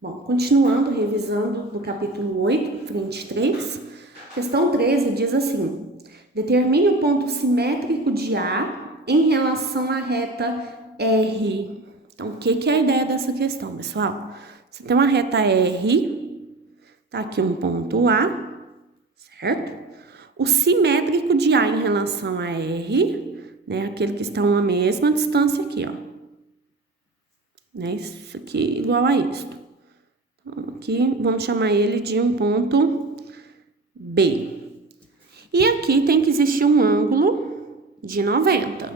Bom, continuando, revisando no capítulo 8, frente 3, questão 13 diz assim: determine o ponto simétrico de A em relação à reta R. Então, o que é a ideia dessa questão, pessoal? Você tem uma reta R, tá aqui um ponto A, certo? O simétrico de A em relação a R, né, aquele que está a uma mesma distância aqui, ó. Né, isso aqui igual a isto. Aqui, vamos chamar ele de um ponto B. E aqui tem que existir um ângulo de 90,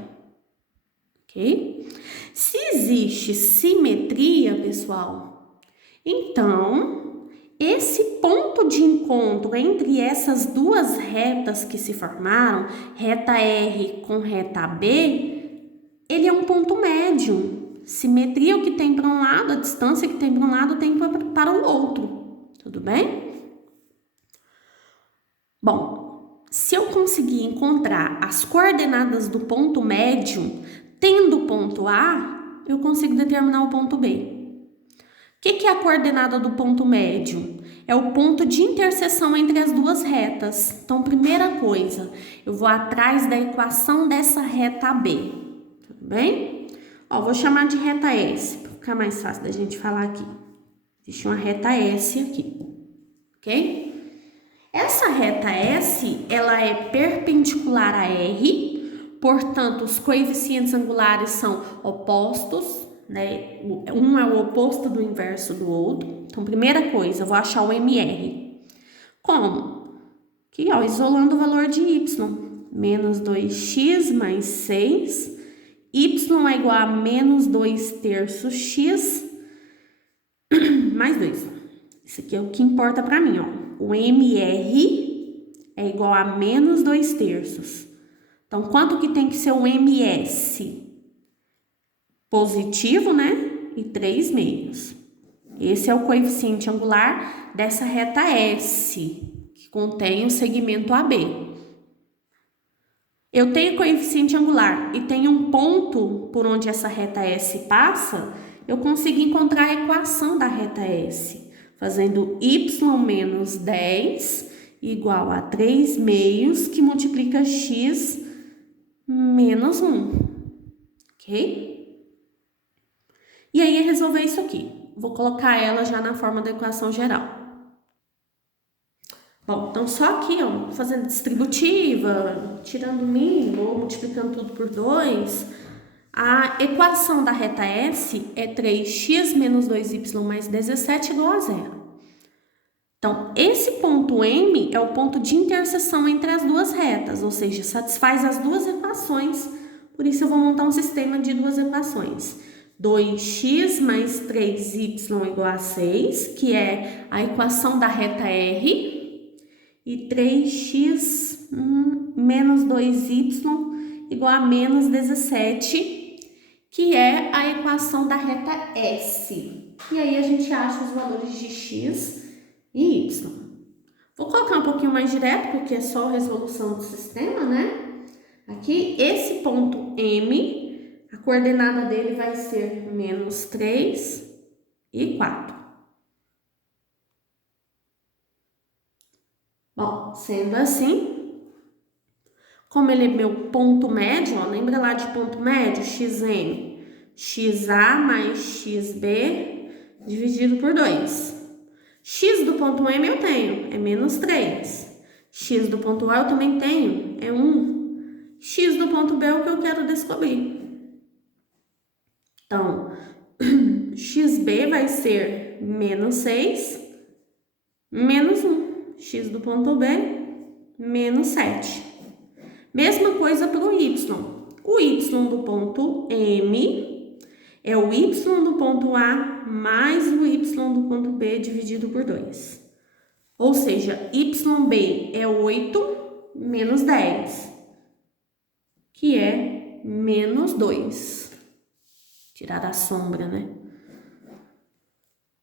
ok? Se existe simetria, pessoal, então esse ponto de encontro entre essas duas retas que se formaram, reta R com reta B, ele é um ponto médio. Simetria o que tem para um lado, a distância que tem para um lado tem para o outro. Tudo bem? Bom, se eu conseguir encontrar as coordenadas do ponto médio, tendo o ponto A, eu consigo determinar o ponto B. O que é a coordenada do ponto médio? É o ponto de interseção entre as duas retas. Então, primeira coisa, eu vou atrás da equação dessa reta B. Tudo bem? Ó, vou chamar de reta S, para ficar mais fácil da gente falar aqui. Existe uma reta S aqui, ok? Essa reta S, ela é perpendicular a R, portanto, os coeficientes angulares são opostos, né? Um é o oposto do inverso do outro. Então, primeira coisa, eu vou achar o MR. Como? Aqui, ó, isolando o valor de Y. Menos 2x mais 6. Y é igual a menos 2 terços x mais 2. Isso aqui é o que importa para mim, ó. O MR é igual a menos 2 terços. Então, quanto que tem que ser o MS? Positivo, né? E 3 meios. Esse é o coeficiente angular dessa reta S, que contém o segmento AB. Eu tenho coeficiente angular e tenho um ponto por onde essa reta S passa, eu consigo encontrar a equação da reta S, fazendo y menos 10 igual a 3 meios que multiplica x menos 1, ok? E aí, resolver isso aqui. Vou colocar ela já na forma da equação geral. Bom, então só aqui, ó, fazendo distributiva, tirando o mínimo ou multiplicando tudo por 2, a equação da reta S é 3x menos 2y mais 17 igual a zero. Então, esse ponto M é o ponto de interseção entre as duas retas, ou seja, satisfaz as duas equações, por isso eu vou montar um sistema de duas equações. 2x mais 3y igual a 6, que é a equação da reta R, e 3x menos 2y igual a menos 17, que é a equação da reta S. E aí a gente acha os valores de x e y. Vou colocar um pouquinho mais direto, porque é só resolução do sistema, né? Aqui, esse ponto M, a coordenada dele vai ser menos 3 e 4. Bom, sendo assim, como ele é meu ponto médio, ó, lembra lá de ponto médio? Xm, xa mais xb dividido por 2. X do ponto M eu tenho, é menos 3. X do ponto A eu também tenho, é 1. X do ponto B é o que eu quero descobrir. Então, xb vai ser menos 6, menos 1. X do ponto B, menos 7. Mesma coisa para o y. O y do ponto M é o y do ponto A mais o y do ponto B dividido por 2. Ou seja, YB é 8 menos 10, que é menos 2. Tirar a sombra, né?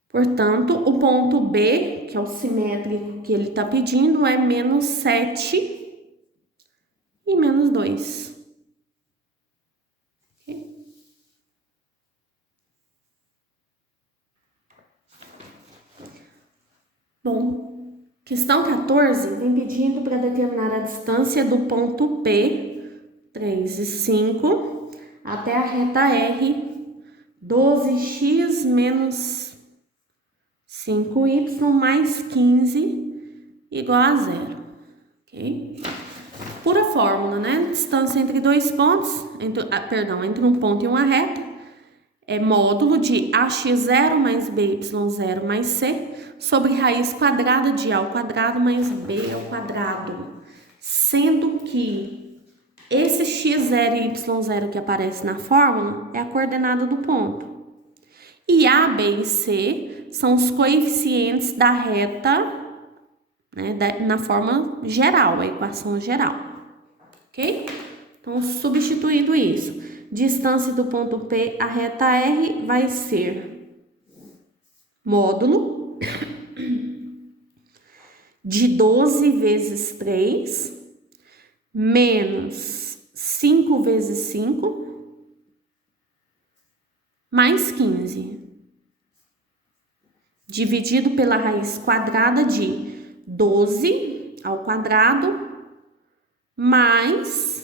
Portanto, o ponto B, que é o simétrico que ele está pedindo, é menos 7 e menos 2. Bom, questão 14 vem pedindo para determinar a distância do ponto P, 3 e 5, até a reta R, 12x menos 5y mais 15 igual a 0, ok? Pura fórmula, né? Distância entre dois pontos, entre um ponto e uma reta, é módulo de ax0 mais by0 mais c sobre raiz quadrada de a ao quadrado mais b ao quadrado. Sendo que esse x0 e y0 que aparece na fórmula é a coordenada do ponto. E a, b e c são os coeficientes da reta, né, na forma geral, a equação geral. Ok? Então, substituindo isso, distância do ponto P à reta R vai ser módulo de 12 vezes 3 menos 5 vezes 5 mais 15, dividido pela raiz quadrada de 12 ao quadrado mais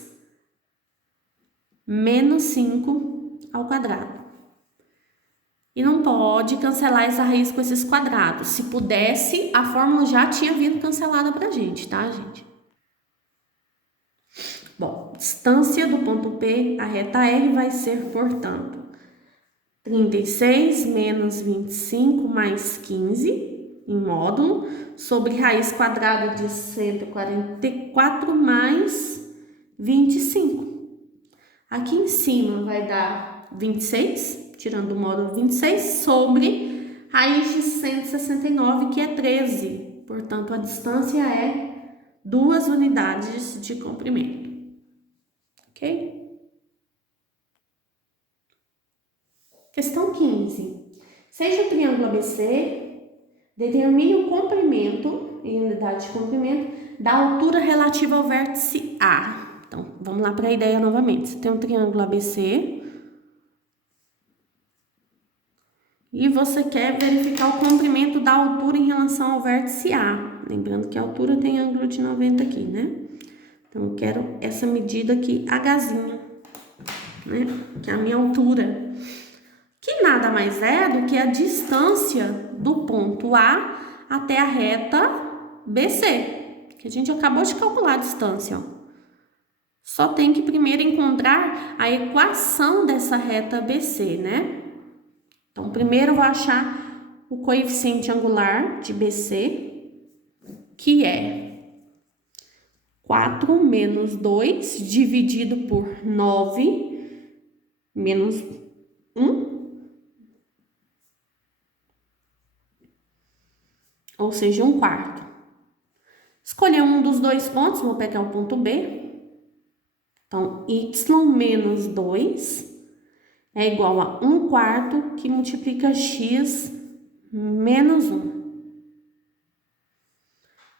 menos 5 ao quadrado. E não pode cancelar essa raiz com esses quadrados. Se pudesse, a fórmula já tinha vindo cancelada pra gente, tá, gente? Bom, distância do ponto P à reta R vai ser, portanto, 36 menos 25 mais 15 em módulo sobre raiz quadrada de 144 mais 25. Aqui em cima vai dar 26, tirando o módulo 26, sobre raiz de 169, que é 13. Portanto, a distância é 2 unidades de comprimento. Ok? Questão 15. Seja o triângulo ABC, determine o comprimento, em unidade de comprimento, da altura relativa ao vértice A. Então, vamos lá para a ideia novamente. Você tem um triângulo ABC e você quer verificar o comprimento da altura em relação ao vértice A. Lembrando que a altura tem ângulo de 90 aqui, né? Então, eu quero essa medida aqui, Hzinha, né? Que é a minha altura. Que nada mais é do que a distância do ponto A até a reta BC, que a gente acabou de calcular a distância, ó. Só tem que primeiro encontrar a equação dessa reta BC, né? Então, primeiro eu vou achar o coeficiente angular de BC, que é 4 menos 2 dividido por 9 menos 1, ou seja, 1/4. Escolher um dos dois pontos, vou pegar o ponto B. Então, y menos 2 é igual a 1/4 que multiplica x menos 1.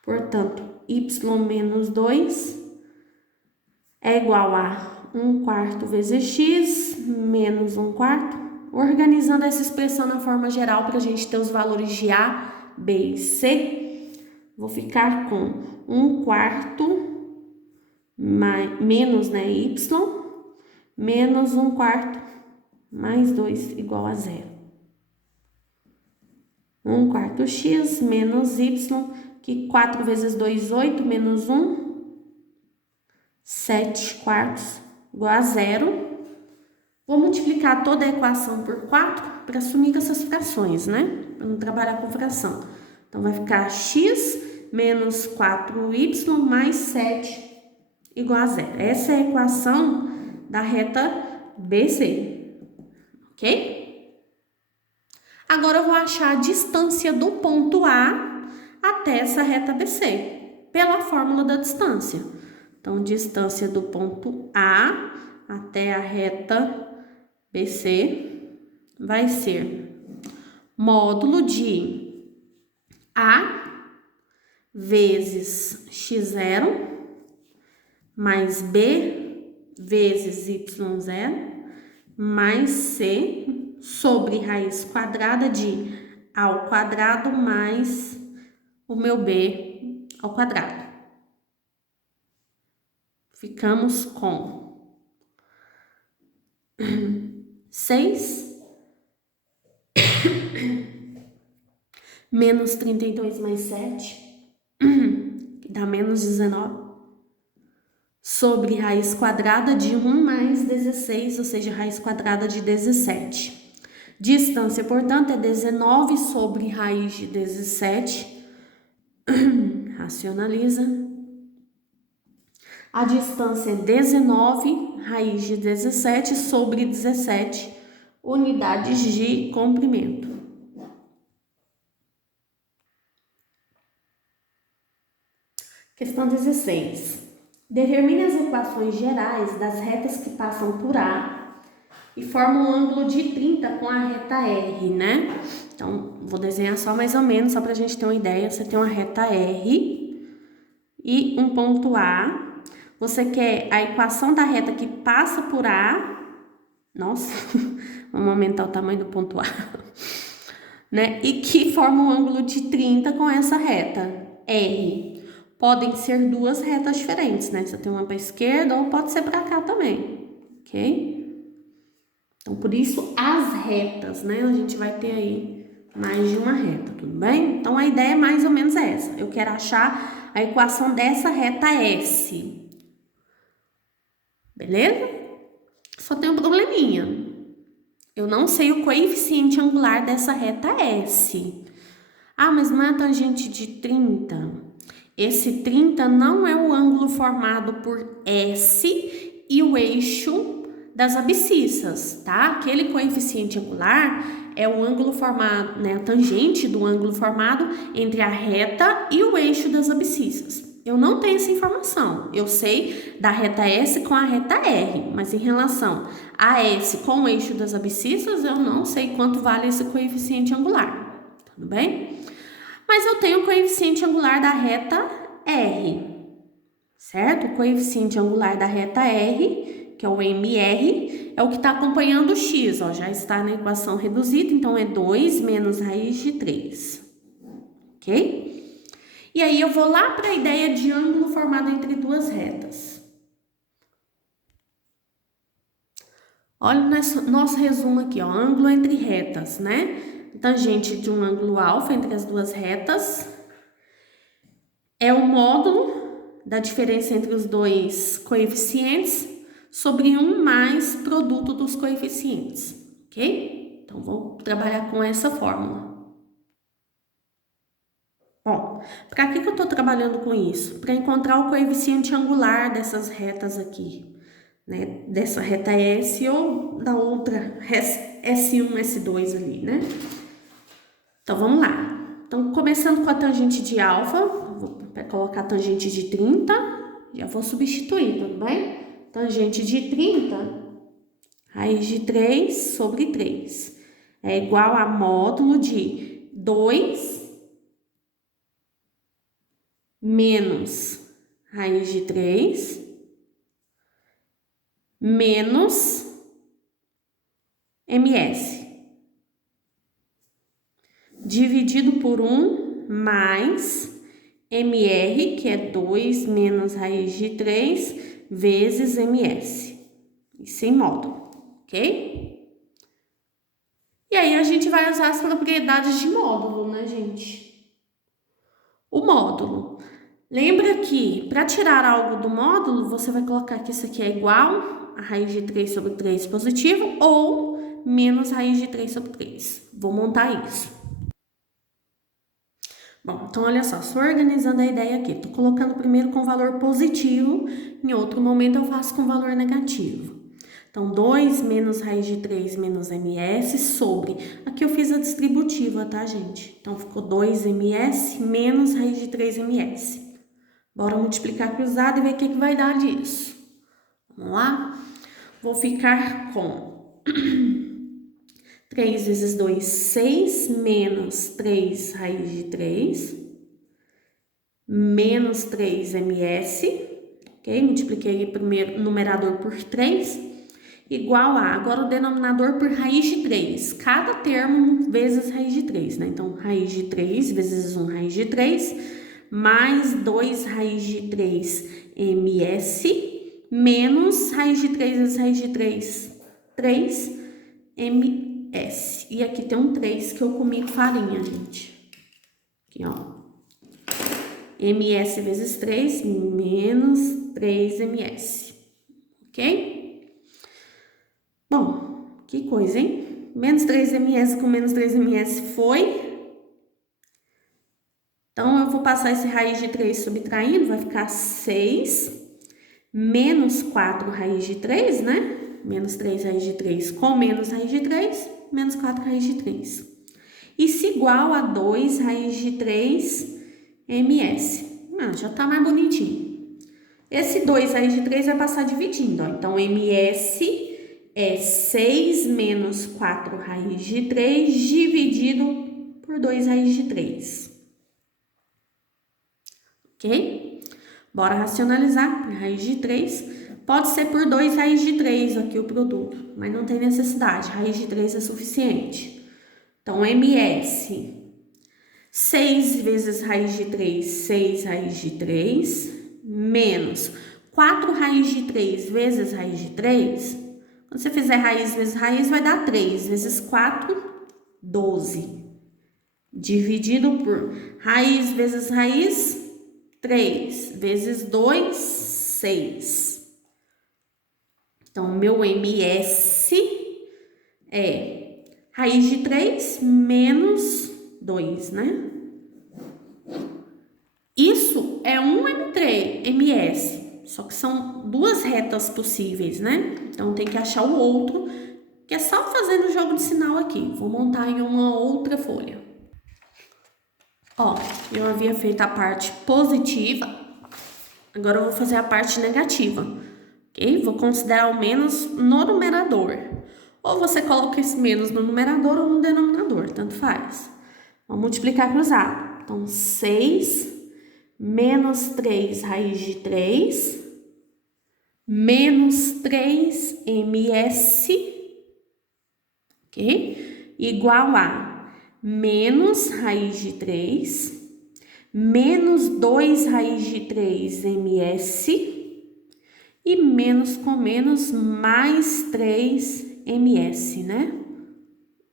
Portanto, y menos 2 é igual a 1/4 vezes x menos 1/4. Organizando essa expressão na forma geral para a gente ter os valores de A, B e C, vou ficar com 1/4 menos, né, y, menos 1/4 mais 2 igual a 0. 1/4 x menos y, que 4 vezes 2, 8, menos 1, 7/4 igual a 0. Vou multiplicar toda a equação por 4 para sumir essas frações, né? Para não trabalhar com fração. Então, vai ficar x menos 4y mais 7 igual a 0. Essa é a equação da reta BC, ok? Agora eu vou achar a distância do ponto A até essa reta BC, pela fórmula da distância. Então, distância do ponto A até a reta BC vai ser módulo de A vezes x0 mais B vezes y0 mais C sobre raiz quadrada de A ao quadrado mais o meu b ao quadrado. Ficamos com 6 menos 32 mais 7, que dá menos 19, sobre raiz quadrada de 1 mais 16, ou seja, raiz quadrada de 17. Distância, portanto, é 19 sobre raiz de 17. Racionaliza. A distância é 19, raiz de 17 sobre 17 unidades de comprimento. Questão 16. Determine as equações gerais das retas que passam por A e formam um ângulo de 30 com a reta R, né? Então, vou desenhar só mais ou menos, só para a gente ter uma ideia. Você tem uma reta R e um ponto A. Você quer a equação da reta que passa por A. Nossa, vamos aumentar o tamanho do ponto A. Né? E que forma um ângulo de 30 com essa reta R. Podem ser duas retas diferentes, né? Você tem uma para a esquerda ou pode ser para cá também, ok? Então, por isso, as retas, né? A gente vai ter aí mais de uma reta, tudo bem? Então, a ideia é mais ou menos essa. Eu quero achar a equação dessa reta S. Beleza? Só tem um probleminha. Eu não sei o coeficiente angular dessa reta S. Ah, mas não é a tangente de 30. Esse 30 não é o ângulo formado por S e o eixo das abscissas, tá? Aquele coeficiente angular é o ângulo formado, né? A tangente do ângulo formado entre a reta e o eixo das abscissas. Eu não tenho essa informação. Eu sei da reta S com a reta R, mas em relação a S com o eixo das abscissas, eu não sei quanto vale esse coeficiente angular. Tudo bem? Mas eu tenho o coeficiente angular da reta R, certo? O coeficiente angular da reta R, que é o MR, é o que está acompanhando o x, ó, já está na equação reduzida, então é 2 menos raiz de 3, ok? E aí eu vou lá para a ideia de ângulo formado entre duas retas. Olha o nosso resumo aqui, ó, ângulo entre retas, né? Tangente de um ângulo alfa entre as duas retas é o módulo da diferença entre os dois coeficientes sobre 1 mais produto dos coeficientes, ok? Então, vou trabalhar com essa fórmula. Bom, para que eu estou trabalhando com isso? Para encontrar o coeficiente angular dessas retas aqui, né? Dessa reta S ou da outra S1, S2 ali, né? Então, vamos lá. Então, começando com a tangente de alfa, vou colocar a tangente de 30, já vou substituir, tudo bem? Tangente de 30, raiz de 3 sobre 3, é igual a módulo de 2 menos raiz de 3 menos ms, dividido por 1 mais mr, que é 2 menos raiz de 3 vezes ms, e sem módulo, ok? E aí a gente vai usar as propriedades de módulo, né, gente? O módulo. Lembra que para tirar algo do módulo, você vai colocar que isso aqui é igual a raiz de 3 sobre 3 positivo ou menos raiz de 3 sobre 3. Vou montar isso. Bom, então olha só, estou organizando a ideia aqui. Estou colocando primeiro com valor positivo, em outro momento eu faço com valor negativo. Então, 2 menos raiz de 3 menos ms sobre... Aqui eu fiz a distributiva, tá, gente? Então, ficou 2ms menos raiz de 3ms. Bora multiplicar cruzado e ver o que vai dar disso. Vamos lá? Vou ficar com 3 vezes 2, 6, menos 3 raiz de 3, menos 3ms, ok? Multipliquei o primeiro numerador por 3. igual a, agora o denominador por raiz de 3, cada termo vezes raiz de 3, né? Então, raiz de 3 vezes 1 raiz de 3, mais 2 raiz de 3 ms, menos raiz de 3 vezes raiz de 3, 3 ms. E aqui tem um 3 que eu comi farinha, gente. Aqui, ó. ms vezes 3, menos 3 ms. Ok? Bom, que coisa, hein? Menos 3 ms com menos 3 ms foi. Então, eu vou passar esse raiz de 3 subtraindo, vai ficar 6 menos 4 raiz de 3, né? Menos 3 raiz de 3 com menos raiz de 3, menos 4 raiz de 3. Isso igual a 2 raiz de 3 ms. Já tá mais bonitinho. Esse 2 raiz de 3 vai passar dividindo, ó. Então, ms é 6 menos 4 raiz de 3 dividido por 2 raiz de 3. Ok? Bora racionalizar por raiz de 3. Pode ser por 2 raiz de 3 aqui o produto, mas não tem necessidade. Raiz de 3 é suficiente. Então, ms, 6 vezes raiz de 3, 6 raiz de 3, menos 4 raiz de 3 vezes raiz de 3. Quando você fizer raiz vezes raiz, vai dar 3 vezes 4, 12. Dividido por raiz vezes raiz, 3 vezes 2, 6. Então, meu ms é raiz de 3 menos 2, né? Isso é um ms, só que são duas retas possíveis, né? Então, tem que achar o outro, que é só fazendo o jogo de sinal aqui. Vou montar em uma outra folha. Ó, eu havia feito a parte positiva, agora eu vou fazer a parte negativa, ok? Vou considerar o menos no numerador. Ou você coloca esse menos no numerador ou no denominador, tanto faz. Vamos multiplicar cruzado. Então, 6 menos 3 raiz de 3, menos 3 ms, ok? Igual a menos raiz de 3, menos 2 raiz de 3 ms, e menos com menos mais 3 ms, né?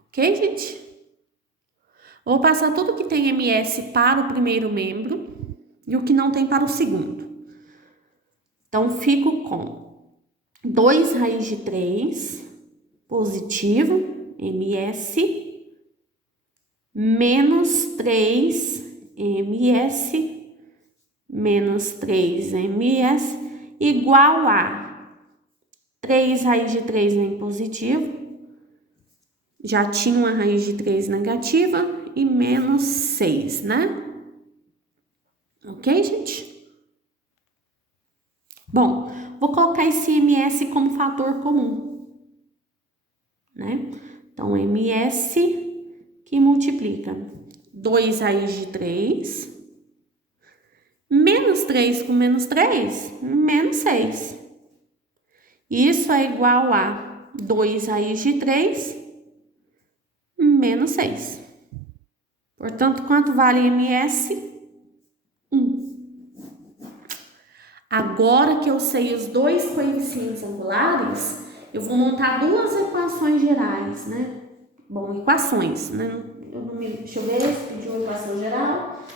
Ok, gente? Vou passar tudo que tem ms para o primeiro membro e o que não tem para o segundo. Então, fico com 2 raiz de 3 positivo, ms, menos 3 ms, menos 3 ms, igual a 3 raiz de 3 vem positivo, já tinha uma raiz de 3 negativa, e menos 6, né? Ok, gente? Bom, vou colocar esse ms como fator comum, né? Então, ms que multiplica 2 raiz de 3, menos 3 com menos 3, menos 6. Isso é igual a 2 raiz de 3, menos 6. Portanto, quanto vale ms? 1. Agora que eu sei os dois coeficientes angulares, eu vou montar duas equações gerais, né? Bom, equações, né? Deixa eu ver, de uma equação geral.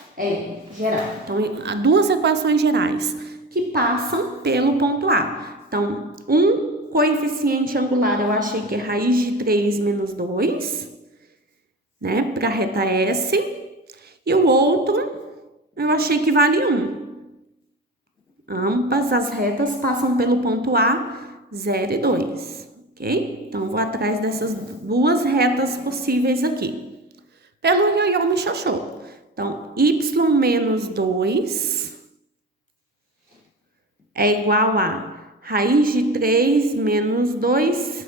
Geral. Então, há duas equações gerais que passam pelo ponto A. Então, um coeficiente angular eu achei que é raiz de 3 menos 2, né? Para a reta S. E o outro eu achei que vale 1. Ambas as retas passam pelo ponto A, 0 e 2, ok? Então, vou atrás dessas duas retas possíveis aqui. Pelo ioiô me xoxô. Então, y menos 2 é igual a raiz de 3 menos 2,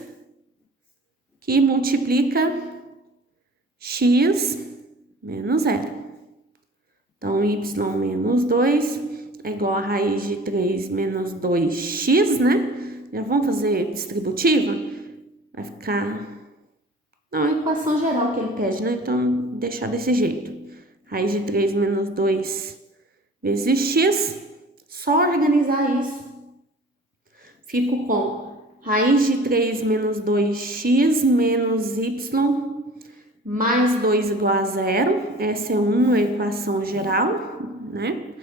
que multiplica x menos 0. Então, y menos 2 é igual a raiz de 3 menos 2x, né? Já vamos fazer distributiva? Vai ficar... Não, a equação geral que ele pede, né? Então, deixar desse jeito. Raiz de 3 menos 2 vezes x. Só organizar isso. Fico com raiz de 3 menos 2x menos y mais 2 igual a 0. Essa é uma equação geral, né?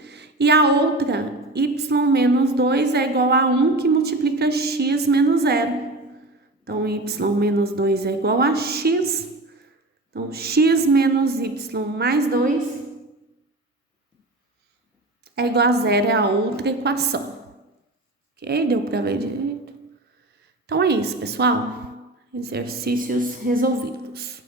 E a outra, y menos 2 é igual a 1 que multiplica x menos 0. Então, y menos 2 é igual a x. Então, x menos y mais 2 é igual a 0, é a outra equação. Ok? Deu para ver direito? Então, é isso, pessoal. Exercícios resolvidos.